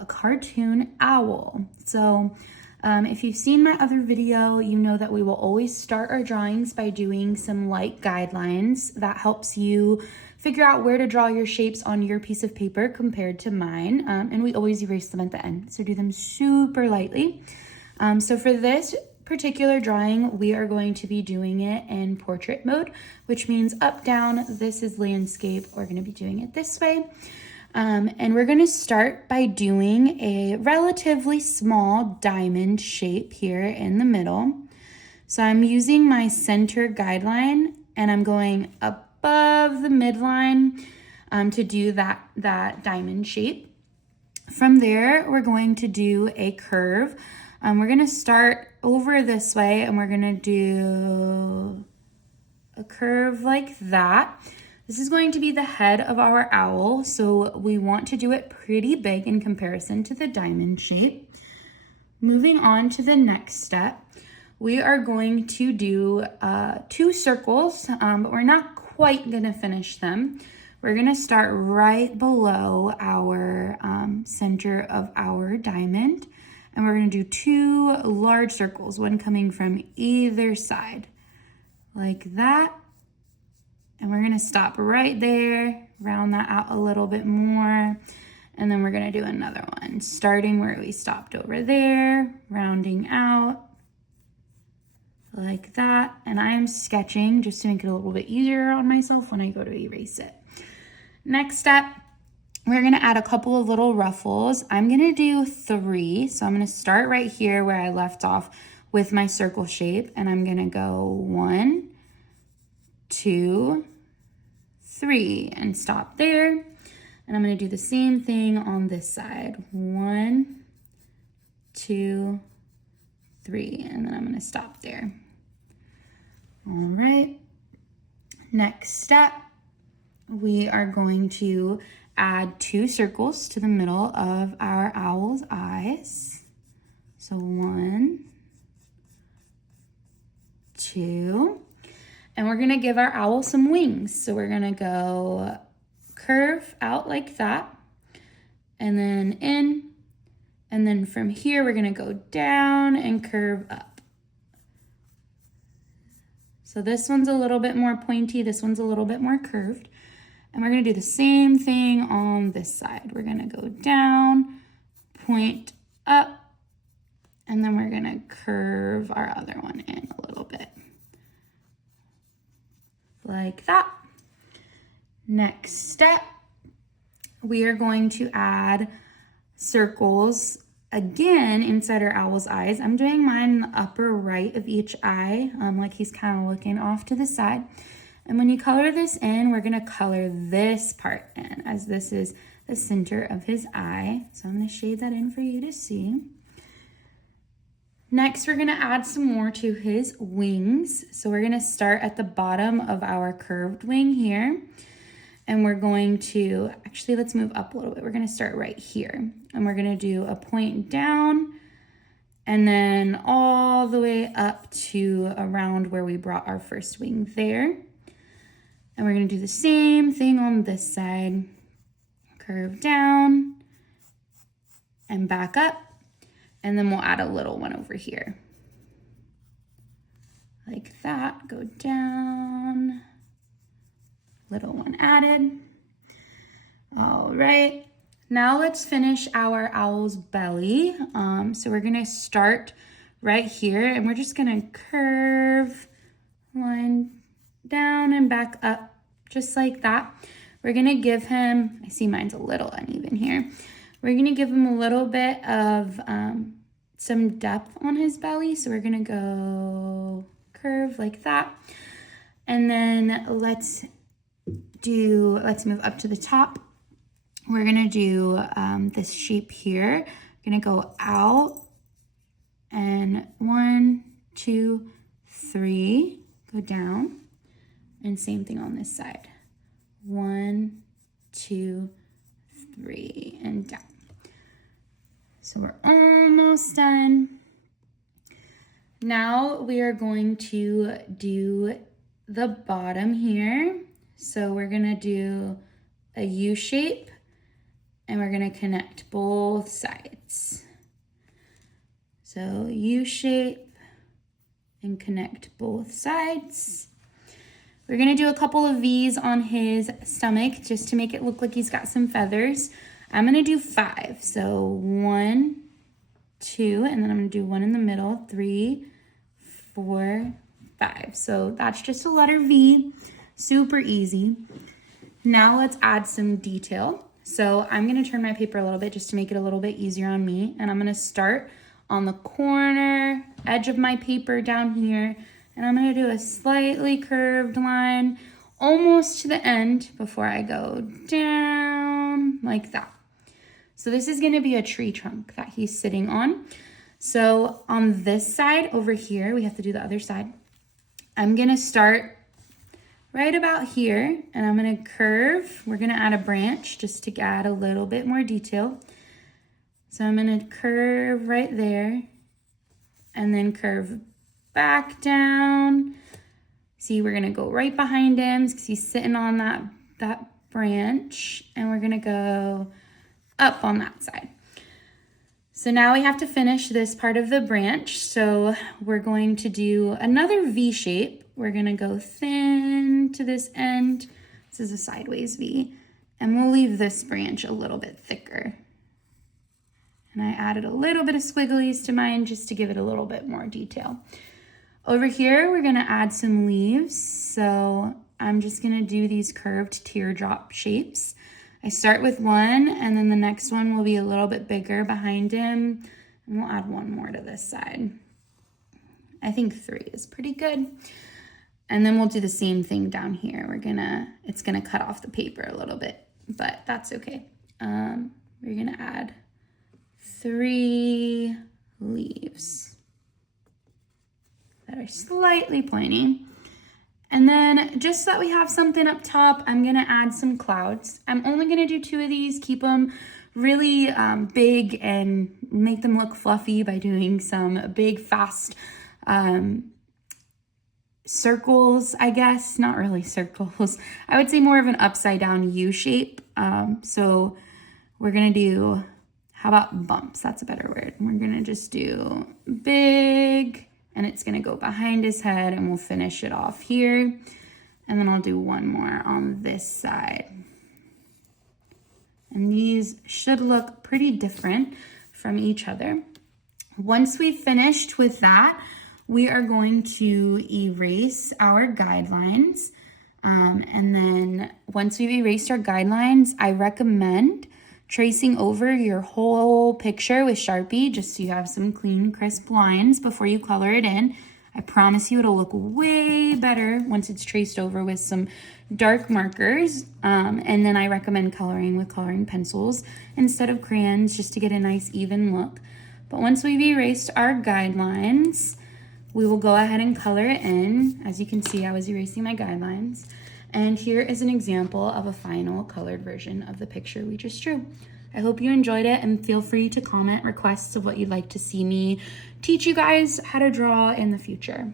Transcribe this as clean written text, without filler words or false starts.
a cartoon owl. So if you've seen my other video, you know that we will always start our drawings by doing some light guidelines. That helps you figure out where to draw your shapes on your piece of paper compared to mine. And we always erase them at the end, so do them super lightly. So for this particular drawing, we are going to be doing it in portrait mode, which means up, down. This is landscape. We're going to be doing it this way. And we're going to start by doing a relatively small diamond shape here in the middle. So I'm using my center guideline and I'm going above the midline to do that diamond shape. From there, we're going to do a curve. We're going to start over this way and we're going to do a curve like that. This is going to be the head of our owl, so we want to do it pretty big in comparison to the diamond shape. Moving on to the next step, we are going to do 2 circles, but we're not quite going to finish them. We're going to start right below our center of our diamond, and we're going to do 2 large circles, one coming from either side, like that. And we're gonna stop right there, round that out a little bit more, and then we're gonna do another one, starting where we stopped over there, rounding out like that. And I am sketching just to make it a little bit easier on myself when I go to erase it. Next step, we're gonna add a couple of little ruffles. I'm gonna do 3, so I'm gonna start right here where I left off with my circle shape, and I'm gonna go 1, 2, 3, and stop there. And I'm going to do the same thing on this side. 1, 2, 3, and then I'm going to stop there. All right. Next step, we are going to add 2 circles to the middle of our owl's eyes. So 1, 2. And we're gonna give our owl some wings. So we're gonna go curve out like that, and then in, and then from here we're gonna go down and curve up. So this one's a little bit more pointy, this one's a little bit more curved. And we're gonna do the same thing on this side. We're gonna go down, point up, and then we're gonna curve our other one in a little bit. Like that. Next step, we are going to add circles again inside our owl's eyes. I'm doing mine in the upper right of each eye, like he's kind of looking off to the side. And when you color this in, we're gonna color this part in, as this is the center of his eye. So I'm gonna shade that in for you to see. Next, we're gonna add some more to his wings. So we're gonna start at the bottom of our curved wing here. And we're going to, actually, let's move up a little bit. We're gonna start right here. And we're gonna do a point down and then all the way up to around where we brought our first wing there. And we're gonna do the same thing on this side. Curve down and back up. And then we'll add a little one over here. Like that, go down, little one added. All right, now let's finish our owl's belly. So we're gonna start right here and we're just gonna curve one down and back up, just like that. We're gonna give him, I see mine's a little uneven here. We're gonna give him a little bit of some depth on his belly. So we're gonna go curve like that. And then let's move up to the top. We're gonna do this shape here. We're gonna go out and 1, 2, 3, go down. And same thing on this side. 1, 2, 3, and down. So we're almost done. Now we are going to do the bottom here. So we're gonna do a U shape and we're gonna connect both sides. So U shape and connect both sides. We're gonna do a couple of V's on his stomach just to make it look like he's got some feathers. I'm gonna do 5. So 1, 2, and then I'm gonna do 1 in the middle, 3, 4, 5. So that's just a letter V, super easy. Now let's add some detail. So I'm gonna turn my paper a little bit just to make it a little bit easier on me. And I'm gonna start on the corner edge of my paper down here. And I'm gonna do a slightly curved line almost to the end before I go down like that. So this is gonna be a tree trunk that he's sitting on. So on this side over here, we have to do the other side. I'm gonna start right about here and I'm gonna curve. We're gonna add a branch just to add a little bit more detail. So I'm gonna curve right there and then curve back down. See, we're gonna go right behind him because he's sitting on that branch, and we're gonna go up on that side. So now we have to finish this part of the branch. So we're going to do another V shape. We're gonna go thin to this end. This is a sideways V, and we'll leave this branch a little bit thicker. And I added a little bit of squigglies to mine just to give it a little bit more detail. Over here, we're gonna add some leaves. So I'm just gonna do these curved teardrop shapes. I start with 1, and then the next one will be a little bit bigger behind him. And we'll add 1 more to this side. I think 3 is pretty good. And then we'll do the same thing down here. It's gonna cut off the paper a little bit, but that's okay. We're gonna add 3 leaves that are slightly pointy. And then just so that we have something up top, I'm gonna add some clouds. I'm only gonna do 2 of these, keep them really big and make them look fluffy by doing some big, fast circles, I guess. Not really circles. I would say more of an upside down U shape. So we're gonna do, how about bumps? That's a better word. We're gonna just do big, and it's gonna go behind his head, and we'll finish it off here. And then I'll do 1 more on this side. And these should look pretty different from each other. Once we've finished with that, we are going to erase our guidelines. And then once we've erased our guidelines, I recommend tracing over your whole picture with Sharpie just so you have some clean, crisp lines before you color it in. I promise you it'll look way better once it's traced over with some dark markers. And then I recommend coloring with coloring pencils instead of crayons just to get a nice even look. But once we've erased our guidelines, we will go ahead and color it in. As you can see, I was erasing my guidelines. And here is an example of a final colored version of the picture we just drew. I hope you enjoyed it, and feel free to comment requests of what you'd like to see me teach you guys how to draw in the future.